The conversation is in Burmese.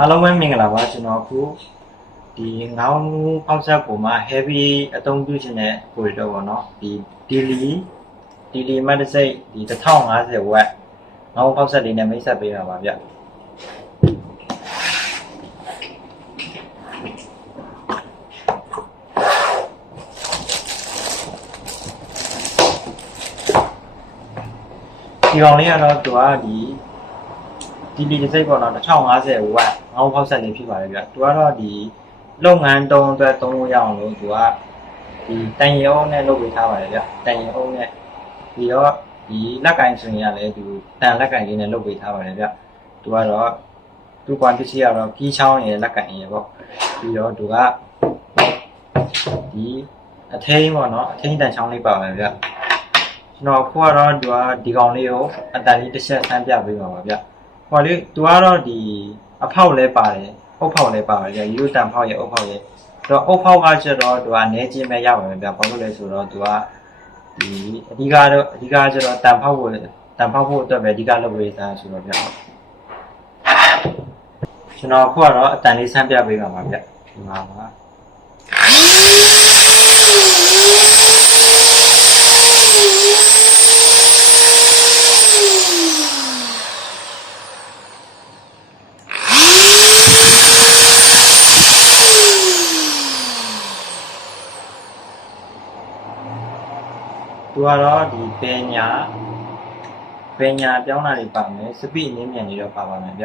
အားလုံးပဲမင်္ဂလာပါကျွန်တော်အခုဒီငောင်းဖောက်ဆက်ပုံမှာ heavy အသုံးပြုခြင်းတဲ့ကိုရတော့ဗောနော်ဒီ DD မတ်တစိတ်ဒီ1050 watt ငောင်းဖောက်ဆက်လေးနဲ့မိတ်ဆက်ပေးပါပါဗျဒီကောင်လေးကတော့သူကဒီတစ်စိတ်ပေါ့နော်1050 watt ငေါင်းဖောက်ဆက်လေးဖြစ်ပါတယ်ဗျသူကတော့ဒီလုပ်ငန်းတုံးအတွက်သုံးလို့ရအောင်လို့သူကဒီတန်ရုံနဲ့လုပ်ပေးထားပါတယ်ဗျတန်ရုံနဲ့ပြီးတော့ဒီလက်ကင်ဆိုရင်လည်းသူတန်လက်ကင်လေးနဲ့လုပ်ပေးထားပါတယ်ဗျသူကတော့သူ့ကွန်ပစ္စည်းကတော့ကီးချောင်းရယ်လက်ကင်ရယ်ပေါ့ပြီးတော့သူကဒီအထိန်းပေါ့နော်အထိန်းတန်ချောင်းလေးပါမယ်ဗျကျွန်တော်ခုကတော့သူကဒီကောင်လေးကိုအတန်လေးတစ်ချက်ဆန်းပြပေးပါပါဗျဟောလေသူကတော့ဒီအဖောက်လဲပါတယ်အုပ်ဖောက်လဲပါတယ်ဗျရိုးတန်ဖောက်ရဲ့အုပ်ဖောက်ရဲ့တော့အုပ်ဖောက်ကကျတော့သူကနေချင်းပဲရပါတယ်ဗျဘာလို့လဲဆိုတော့သူကဒီအဓိကကျတော့တန်ဖောက်ဖို့အတွက်ပဲအဓိကလုပ်ပေးတာဆိုတော့ဗျကျွန်တော်ခုကတော့အတန်လေးဆန်းပြပေးပါပါဗျဒီမှာပါသူကတော့ဒီပညာပြောင်းတာတွေပါမယ်စပိအနည်းမြန်တွေတော့ပါပါမယ်ဗျ